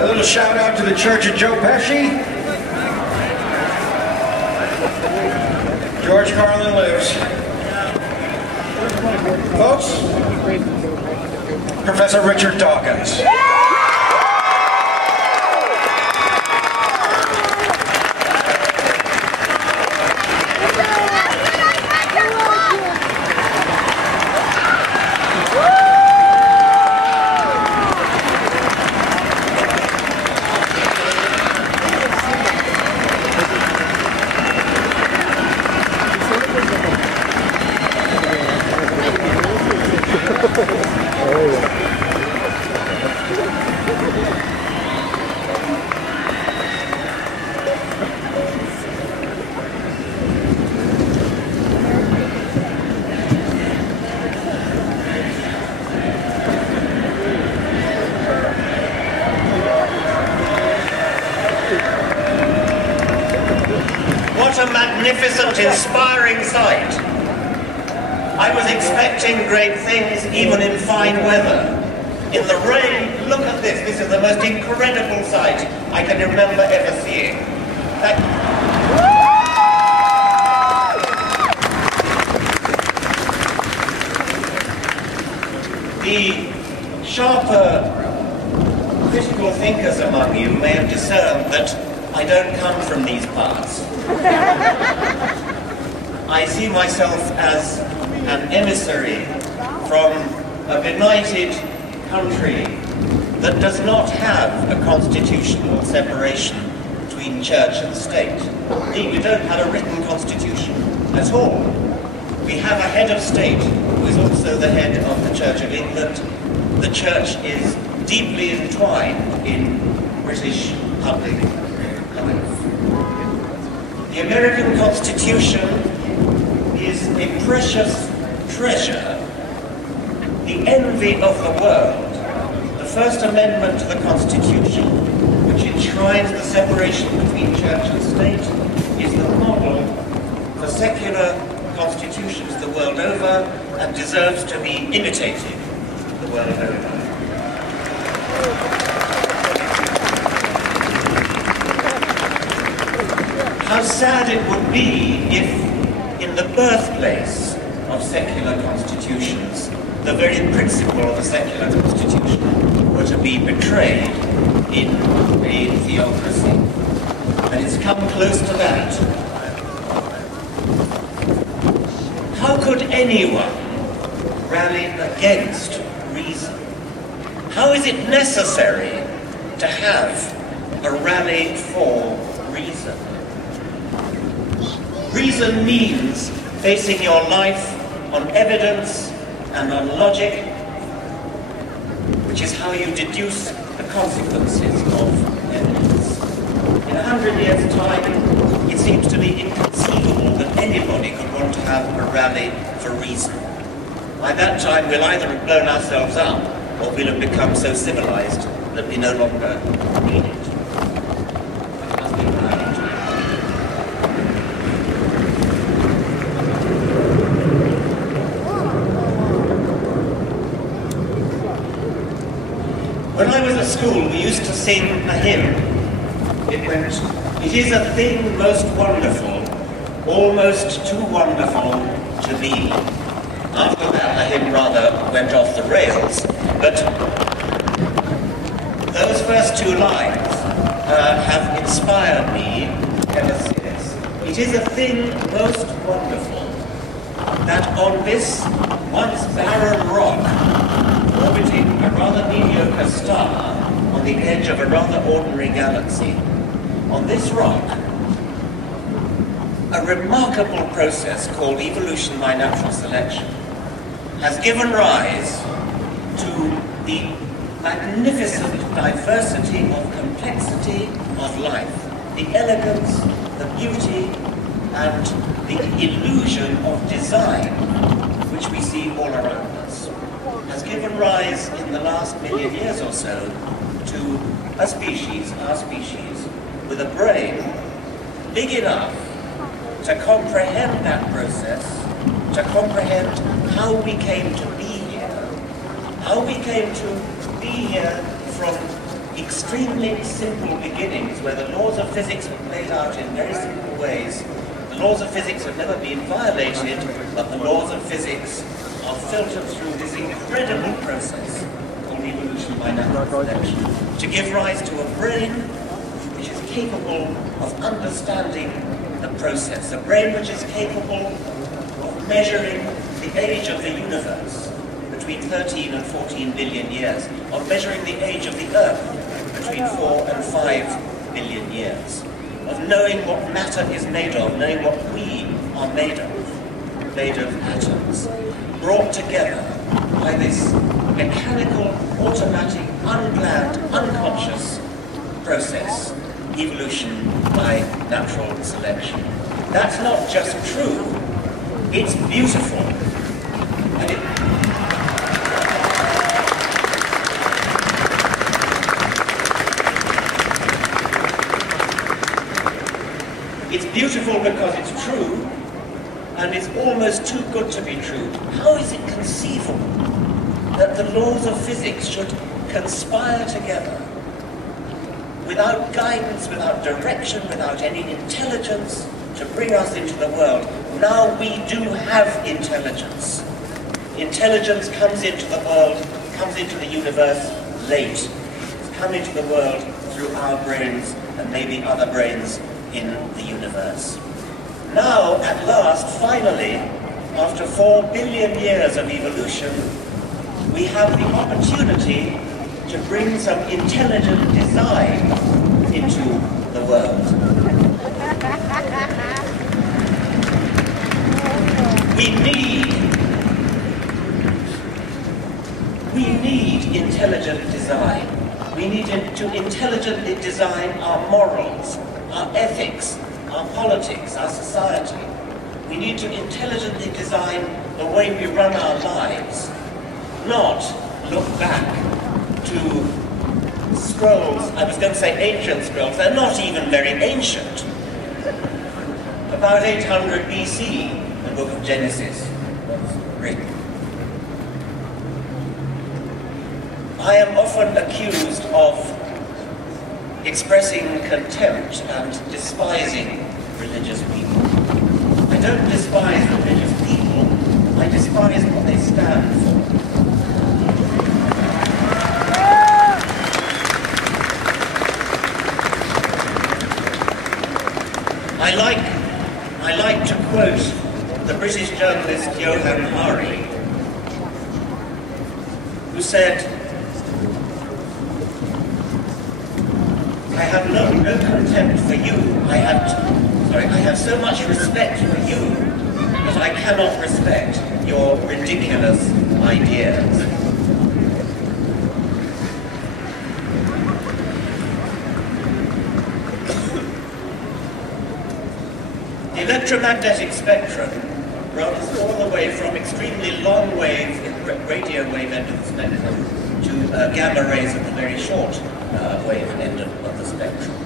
A little shout out to the Church of Joe Pesci. George Carlin lives. Folks, Professor Richard Dawkins. What a magnificent, inspiring sight. I was expecting great things even in fine weather. In the rain, look at this. This is the most incredible sight I can remember ever seeing. The sharper critical thinkers among you may have discerned that I don't come from these parts. I see myself as an emissary from a benighted country that does not have a constitutional separation between church and state. Indeed, we don't have a written constitution at all. We have a head of state who is also the head of the Church of England. The church is deeply entwined in British public life. The American Constitution is a precious treasure, the envy of the world. The First Amendment to the Constitution, which enshrines the separation between church and state, is the model for secular constitutions the world over and deserves to be imitated the world over. How sad it would be if, in the birthplace of secular constitutions, the very principle of a secular constitution were to be betrayed in a theocracy. And it's come close to that. How could anyone rally against reason? How is it necessary to have a rally for reason? Reason means basing your life on evidence and on logic, which is how you deduce the consequences of evidence. In 100 years' time, it seems to be inconceivable that anybody could want to have a rally for reason. By that time, we'll either have blown ourselves up, or we'll have become so civilized that we no longer need it. When I was at school, we used to sing a hymn. It went, "It is a thing most wonderful, almost too wonderful to be." After that, the hymn rather went off the rails, but those first two lines have inspired me ever since. It is a thing most wonderful that on this once barren rock, orbiting a rather mediocre star on the edge of a rather ordinary galaxy, on this rock, a remarkable process called evolution by natural selection has given rise to the magnificent diversity of complexity of life, the elegance, the beauty, and the illusion of design which we see all around us, has given rise in the last million years or so to a species, our species, with a brain big enough to comprehend that process, to comprehend how we came to be here, how we came to be here from extremely simple beginnings where the laws of physics were played out in very simple ways. The laws of physics have never been violated, but the laws of physics are filtered through this incredible process called evolution by natural selection to give rise to a brain which is capable of understanding the process, a brain which is capable of measuring the age of the universe between 13 and 14 billion years, of measuring the age of the Earth between 4 and 5 billion years, of knowing what matter is made of, knowing what we are made of atoms, brought together by this mechanical, automatic, unplanned, unconscious process, evolution by natural selection. That's not just true, it's beautiful. And it's beautiful because it's true, and it's almost too good to be true. How is it conceivable that the laws of physics should conspire together without guidance, without direction, without any intelligence to bring us into the world? Now we do have intelligence. Intelligence comes into the world, comes into the universe late. It's come into the world through our brains and maybe other brains in the universe. Now, at last, finally, after 4 billion years of evolution, we have the opportunity to bring some intelligent design into the world. We need intelligent design. We need to intelligently design our morals, our ethics, our politics, our society. We need to intelligently design the way we run our lives, not look back to scrolls. I was going to say ancient scrolls. They're not even very ancient. About 800 BC, the book of Genesis was written. I am often accused of expressing contempt and despising religious people. I don't despise religious people, I despise what they stand for. I like to quote the British journalist Johann Hari, who said, I have no contempt for you. I have so much respect for you that I cannot respect your ridiculous ideas. The electromagnetic spectrum runs all the way from extremely long wave, radio wave end of the spectrum to gamma rays at the very short wave end of the spectrum.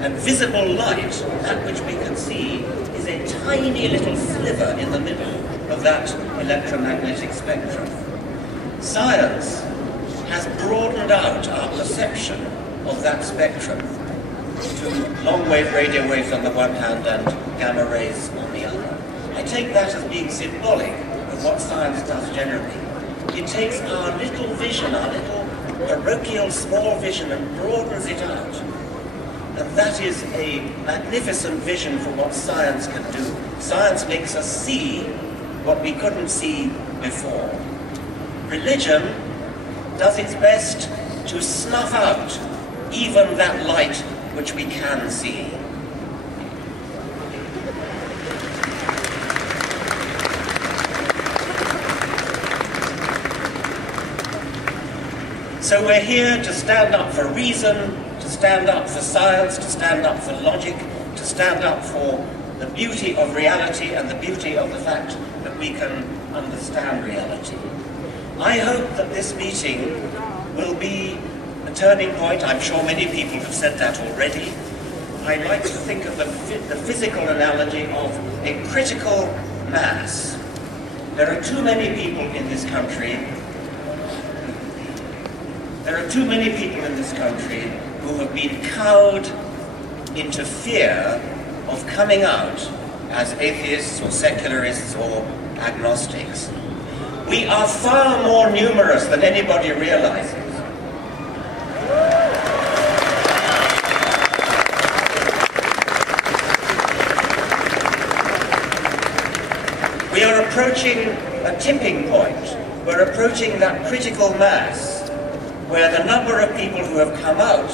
And visible light, that which we can see, is a tiny little sliver in the middle of that electromagnetic spectrum. Science has broadened out our perception of that spectrum to long-wave radio waves on the one hand and gamma rays on the other. I take that as being symbolic of what science does generally. It takes our little vision, our little parochial small vision, and broadens it out. And that is a magnificent vision for what science can do. Science makes us see what we couldn't see before. Religion does its best to snuff out even that light which we can see. So we're here to stand up for reason, to stand up for science, to stand up for logic, to stand up for the beauty of reality and the beauty of the fact that we can understand reality. I hope that this meeting will be a turning point. I'm sure many people have said that already. I like to think of the physical analogy of a critical mass. There are too many people in this country There are too many people in this country who have been cowed into fear of coming out as atheists or secularists or agnostics. We are far more numerous than anybody realizes. We are approaching a tipping point. We're approaching that critical mass where the number of people who have come out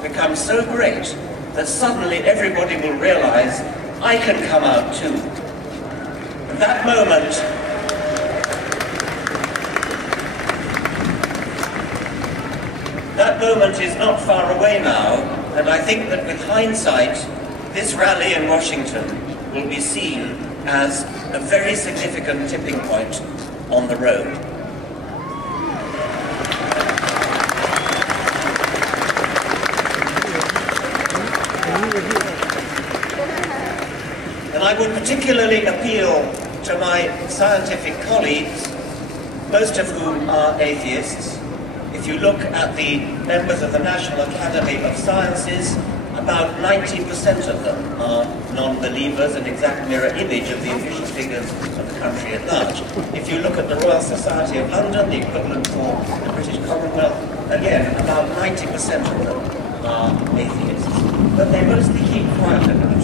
becomes so great that suddenly everybody will realize, I can come out too. And that moment is not far away now, and I think that with hindsight, this rally in Washington will be seen as a very significant tipping point on the road. And I would particularly appeal to my scientific colleagues, most of whom are atheists. If you look at the members of the National Academy of Sciences, about 90% of them are non-believers, an exact mirror image of the official figures of the country at large. If you look at the Royal Society of London, the equivalent for the British Commonwealth, again, about 90% of them are atheists. But they mostly keep quiet about it.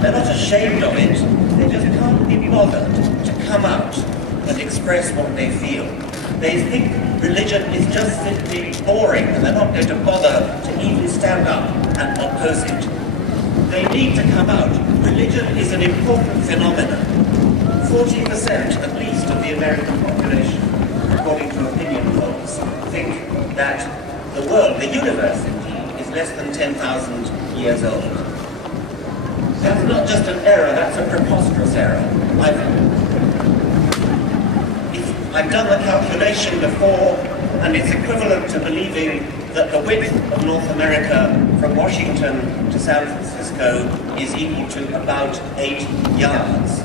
They're not ashamed of it, they just can't be bothered to come out and express what they feel. They think religion is just simply boring and they're not going to bother to even stand up and oppose it. They need to come out. Religion is an important phenomenon. 40% at least of the American population, according to opinion polls, think that the world, the universe indeed, is less than 10,000 years old. That's not just an error, that's a preposterous error. I've done the calculation before, and it's equivalent to believing that the width of North America from Washington to San Francisco is equal to about 8 yards.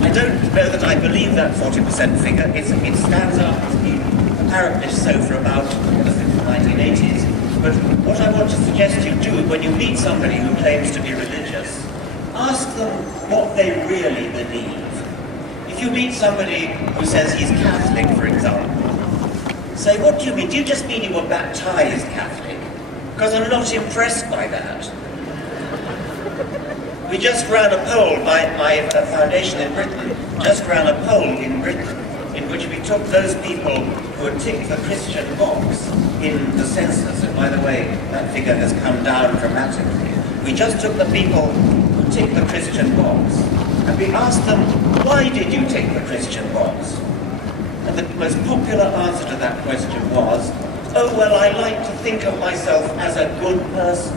I don't know that I believe that 40% figure. It stands up, it's been apparently so for about since the 1980s. But what I want to suggest you do when you meet somebody who claims to be religious, ask them what they really believe. If you meet somebody who says he's Catholic, for example, say, what do you mean? Do you just mean you were baptized Catholic? Because I'm not impressed by that. We just ran a poll, my foundation in Britain just ran a poll in Britain in which we took those people who had ticked the Christian box in the census, and by the way, that figure has come down dramatically. We just took the people who ticked the Christian box, and we asked them, why did you tick the Christian box? And the most popular answer to that question was, oh, well, I like to think of myself as a good person.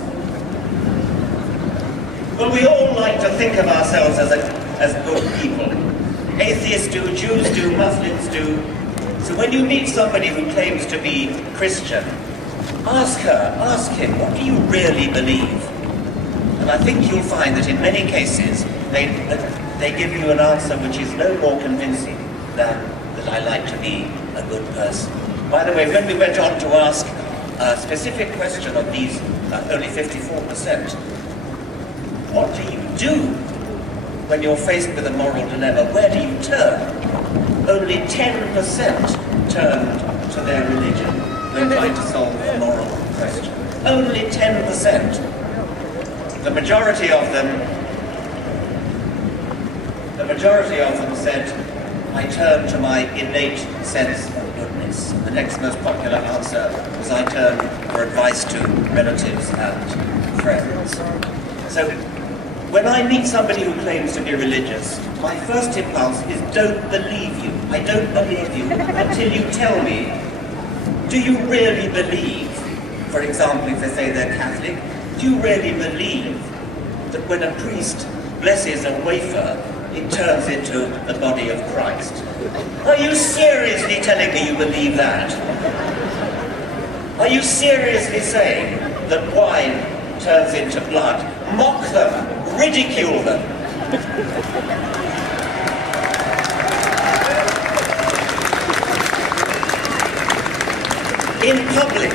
Well, we all like to think of ourselves as good people. Atheists do, Jews do, Muslims do. So when you meet somebody who claims to be Christian, ask him, what do you really believe? And I think you'll find that in many cases, they give you an answer which is no more convincing than that I like to be a good person. By the way, when we went on to ask a specific question of these, only 54%, what do you do when you're faced with a moral dilemma? Where do you turn? Only 10% turned to their religion when trying to solve a moral question. Only 10%. The majority of them said, I turn to my innate sense of goodness. The next most popular answer was, I turn for advice to relatives and friends. So, when I meet somebody who claims to be religious, my first impulse is, don't believe you. I don't believe you until you tell me, do you really believe, for example, if they say they're Catholic, do you really believe that when a priest blesses a wafer, it turns into the body of Christ? Are you seriously telling me you believe that? Are you seriously saying that wine turns into blood? Mock them, ridicule them. In public.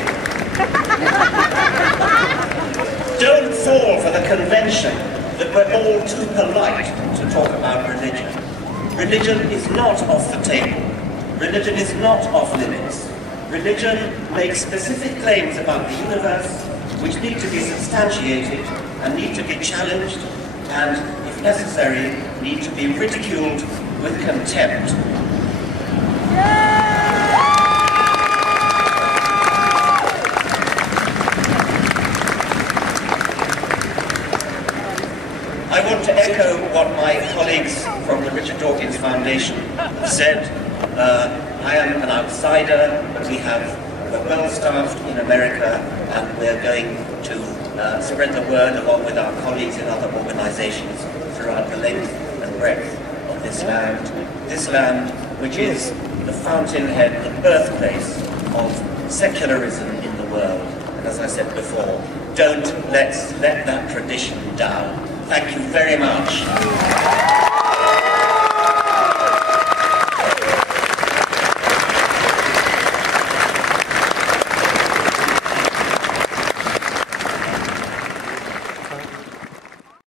Don't fall for the convention that we're all too polite to talk about religion. Religion is not off the table. Religion is not off limits. Religion makes specific claims about the universe which need to be substantiated and need to be challenged and, if necessary, need to be ridiculed with contempt. I want to echo what my colleagues from the Richard Dawkins Foundation have said. I am an outsider, but we're well-staffed in America, and we're going to spread the word along with our colleagues in other organizations throughout the length and breadth of this land which is the fountainhead, the birthplace of secularism in the world. And as I said before, don't let that tradition down. Thank you very much.